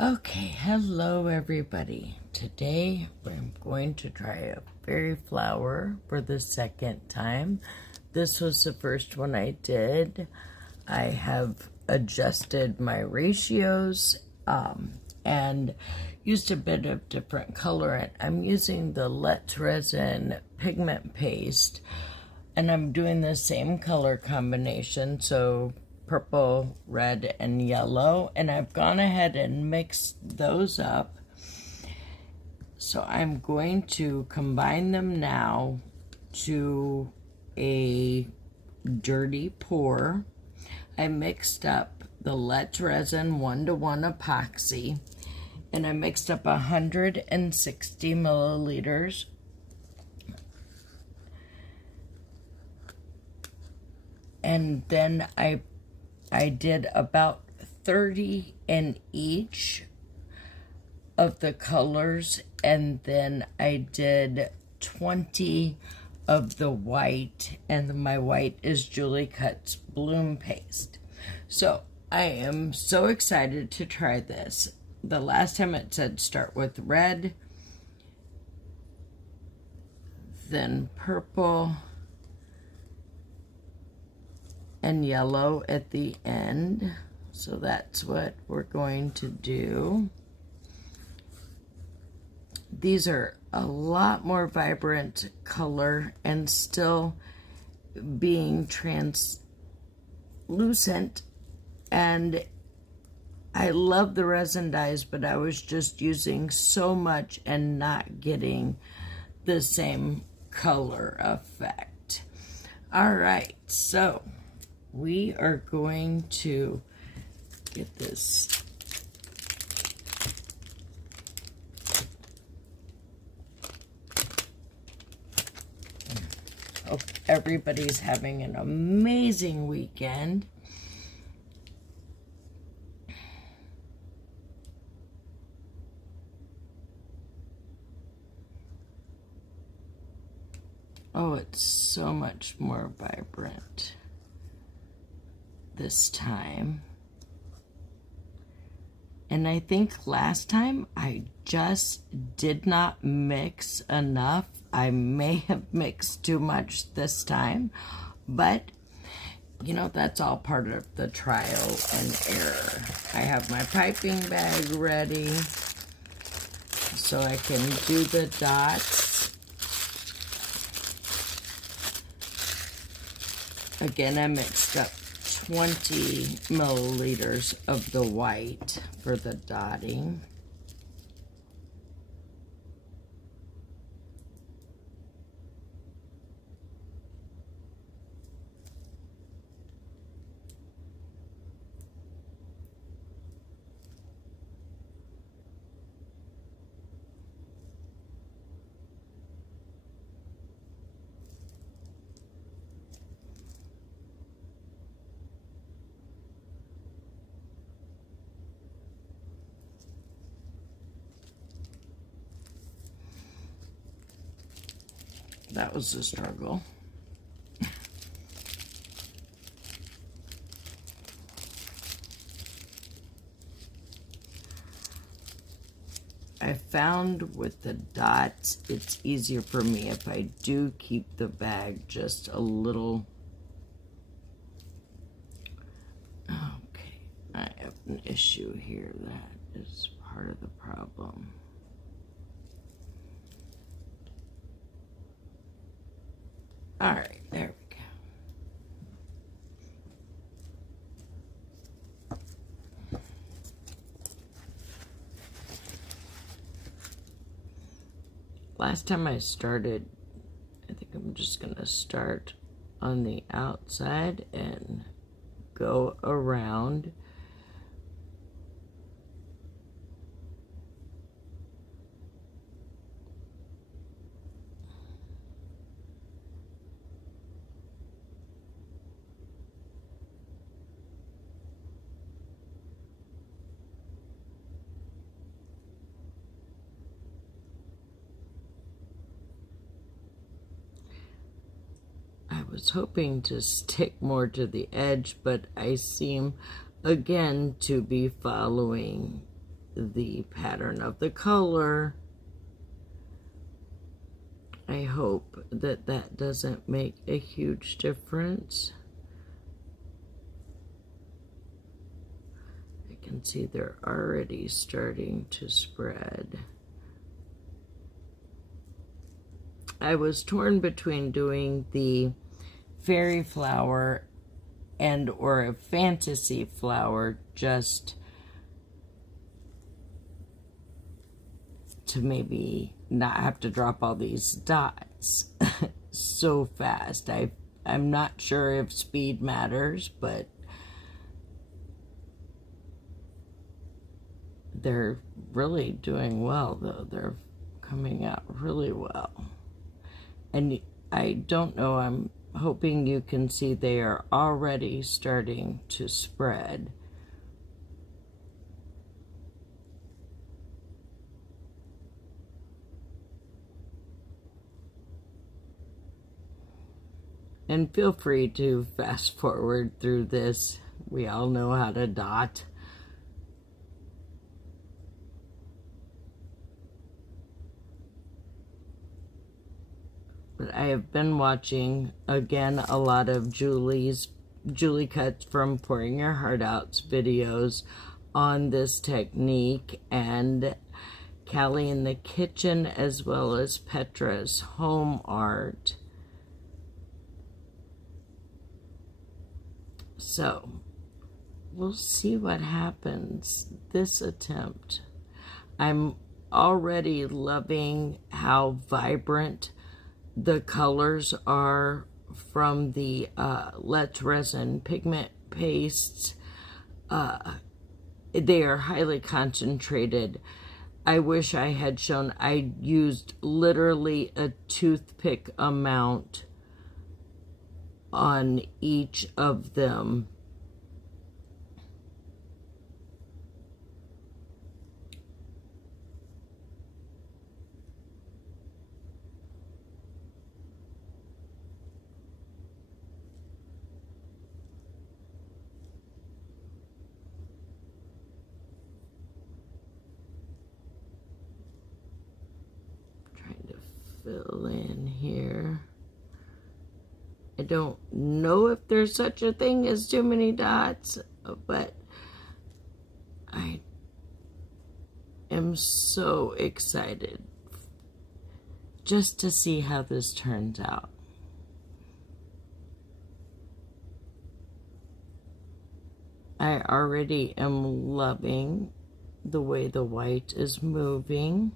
Okay, hello everybody. Today I'm going to try a fairy flower for the second time. This was the first one I did. I have adjusted my ratios and used a bit of different colorant. I'm using the Let's Resin pigment paste, and I'm doing the same color combination, so purple, red, and yellow, and I've gone ahead and mixed those up. So I'm going to combine them now to a dirty pour. I mixed up the Let's Resin 1-to-1 epoxy, and I mixed up 160 milliliters. And then I did about 30 in each of the colors, and then I did 20 of the white, and my white is Julie Cut's Bloom Paste. So I am so excited to try this. The last time it said start with red, then purple, and yellow at the end. So that's what we're going to do. These are a lot more vibrant color and still being translucent, and I love the resin dyes, but I was just using so much and not getting the same color effect. All right, so we are going to get this Hope everybody's having an amazing weekend. Oh, it's so much more vibrant this time. And I think last time I just did not mix enough. I may have mixed too much this time, but you know, that's all part of the trial and error. I have my piping bag ready so I can do the dots. Again, I mixed up 20 milliliters of the white for the dotting. That was a struggle. I found with the dots, it's easier for me if I do keep the bag just a little. Okay, I have an issue here. That is part of the problem. All right, there we go. Last time I started, I think I'm just gonna start on the outside and go around. I was hoping to stick more to the edge, but I seem again to be following the pattern of the color. I hope that that doesn't make a huge difference. I can see they're already starting to spread. I was torn between doing the fairy flower and or a fantasy flower just to maybe not have to drop all these dots so fast. I'm not sure if speed matters, but they're really doing well, though. They're coming out really well. And I don't know, I'm hoping you can see they are already starting to spread. And feel free to fast forward through this. We all know how to dot. But I have been watching, again, a lot of Julie Cuts from Pouring Your Heart Out's videos on this technique, and Callie in the Kitchen, as well as Petra's home art. So, we'll see what happens this attempt. I'm already loving how vibrant the colors are from the Let's Resin pigment pastes. They are highly concentrated. I wish I had shown, I used literally a toothpick amount on each of them. Trying to fill in here. I don't know if there's such a thing as too many dots, but I am so excited just to see how this turns out. I already am loving the way the white is moving.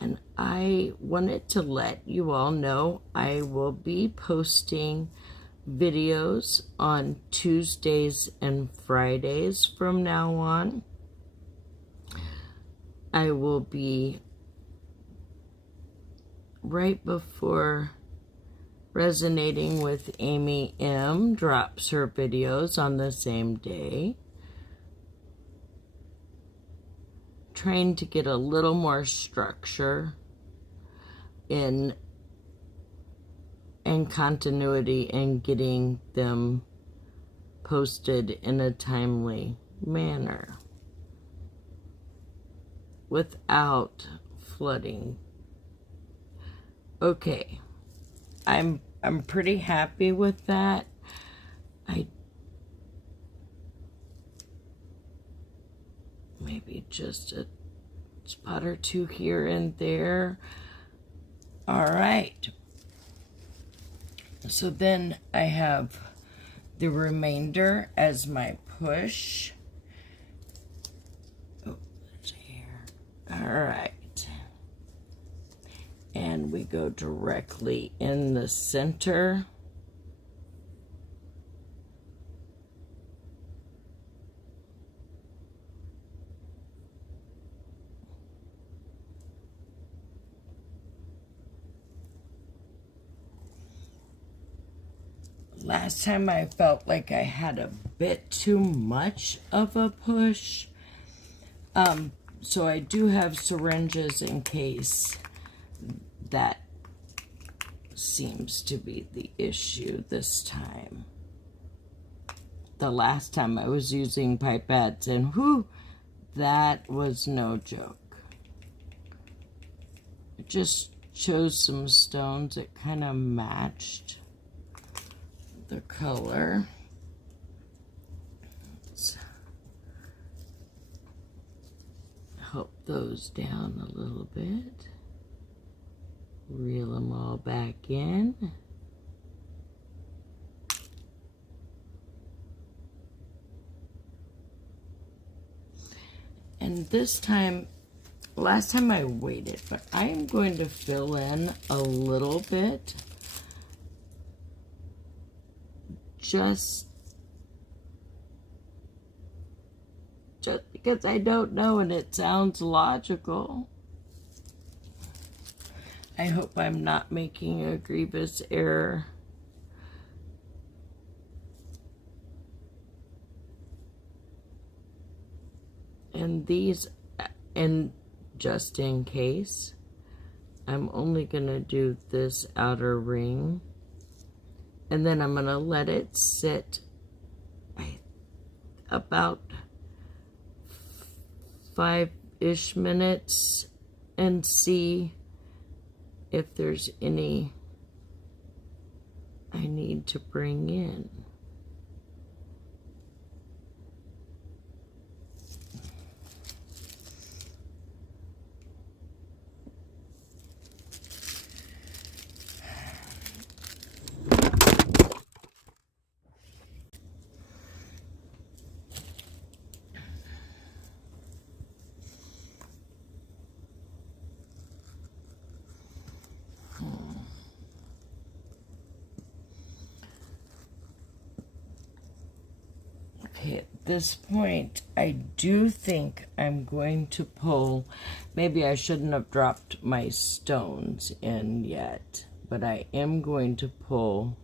And I wanted to let you all know I will be posting videos on Tuesdays and Fridays from now on. I will be right before Resonating with Amy M drops her videos on the same day. Trying to get a little more structure in and continuity and getting them posted in a timely manner without flooding. Okay, I'm pretty happy with that. Maybe just a spot or two here and there. All right. So then I have the remainder as my push. Oh, that's here. All right. And we go directly in the center. Last time I felt like I had a bit too much of a push. So I do have syringes in case that seems to be the issue this time. The last time I was using pipettes, and whew, that was no joke. I just chose some stones that kind of matched the color. Let's help those down a little bit. Reel them all back in. And this time, last time I waited, but I am going to fill in a little bit. Just because I don't know and it sounds logical. I hope I'm not making a grievous error. And these, and just in case, I'm only going to do this outer ring. And then I'm going to let it sit about 5-ish minutes and see if there's any I need to bring in. Okay, at this point, I do think I'm going to pull, maybe I shouldn't have dropped my stones in yet, but I am going to pull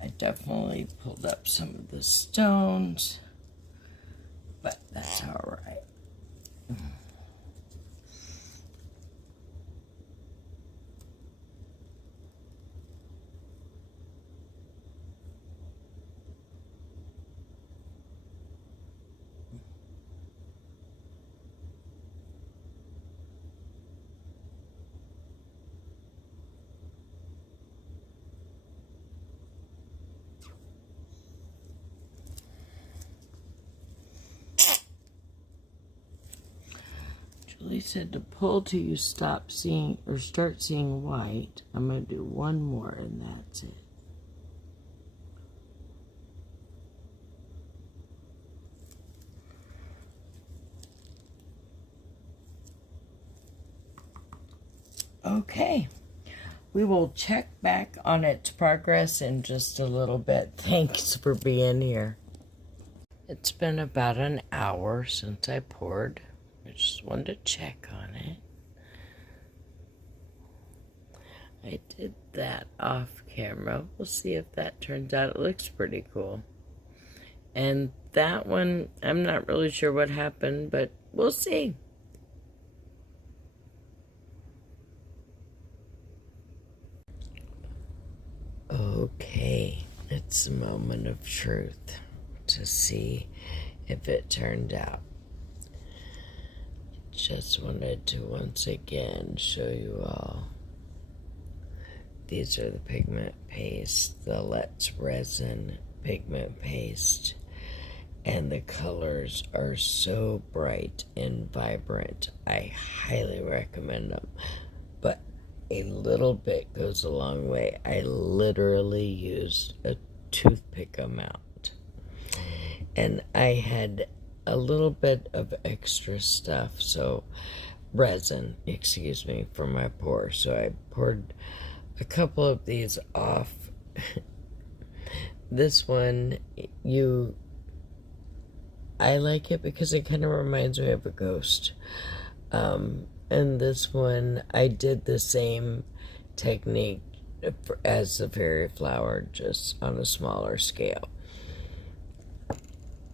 I definitely pulled up some of the stones, but that's all right. Julie said to pull till you stop seeing or start seeing white. I'm going to do one more and that's it. Okay, we will check back on its progress in just a little bit. Thanks for being here. It's been about an hour since I poured. I just wanted to check on it. I did that off camera. We'll see if that turns out. It looks pretty cool. And that one, I'm not really sure what happened, but we'll see. Okay, it's the moment of truth to see if it turned out. Just wanted to once again show you all. These are the pigment paste, the Let's Resin pigment paste, and the colors are so bright and vibrant. I highly recommend them, but a little bit goes a long way. I literally used a toothpick amount, and I had a little bit of extra stuff, so resin, excuse me, for my pour. So I poured a couple of these off. This one, you I like it because it kind of reminds me of a ghost. And this one, I did the same technique as the fairy flower, just on a smaller scale.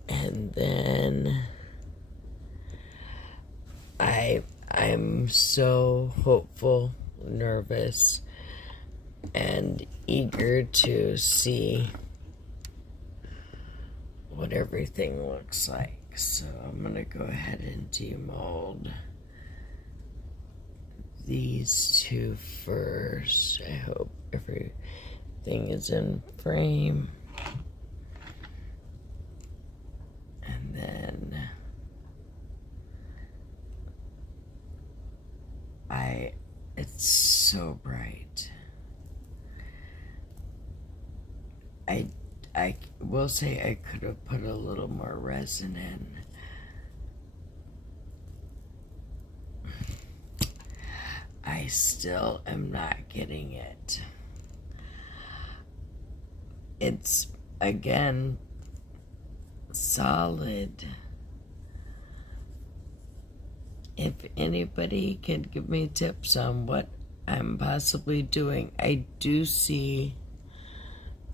And then I'm so hopeful, nervous, and eager to see what everything looks like. So I'm going to go ahead and demold these two first. I hope everything is in frame. And then it's so bright. I will say I could have put a little more resin in. I still am not getting it. It's, again, solid. If anybody can give me tips on what I'm possibly doing, I do see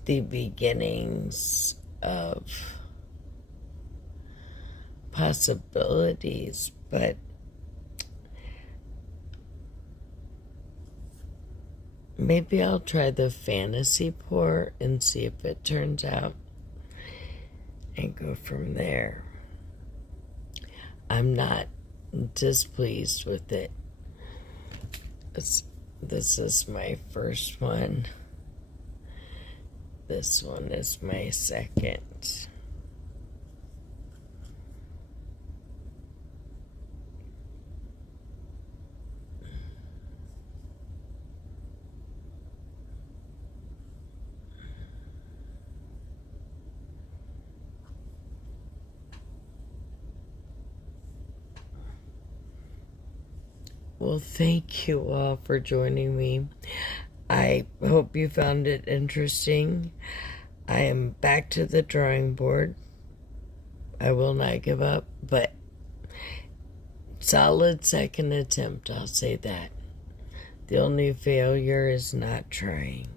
the beginnings of possibilities, but maybe I'll try the fantasy pour and see if it turns out and go from there. I'm not displeased with it. This is my first one. This one is my second. Well, thank you all for joining me. I hope you found it interesting. I am back to the drawing board. I will not give up, but solid second attempt, I'll say that. The only failure is not trying.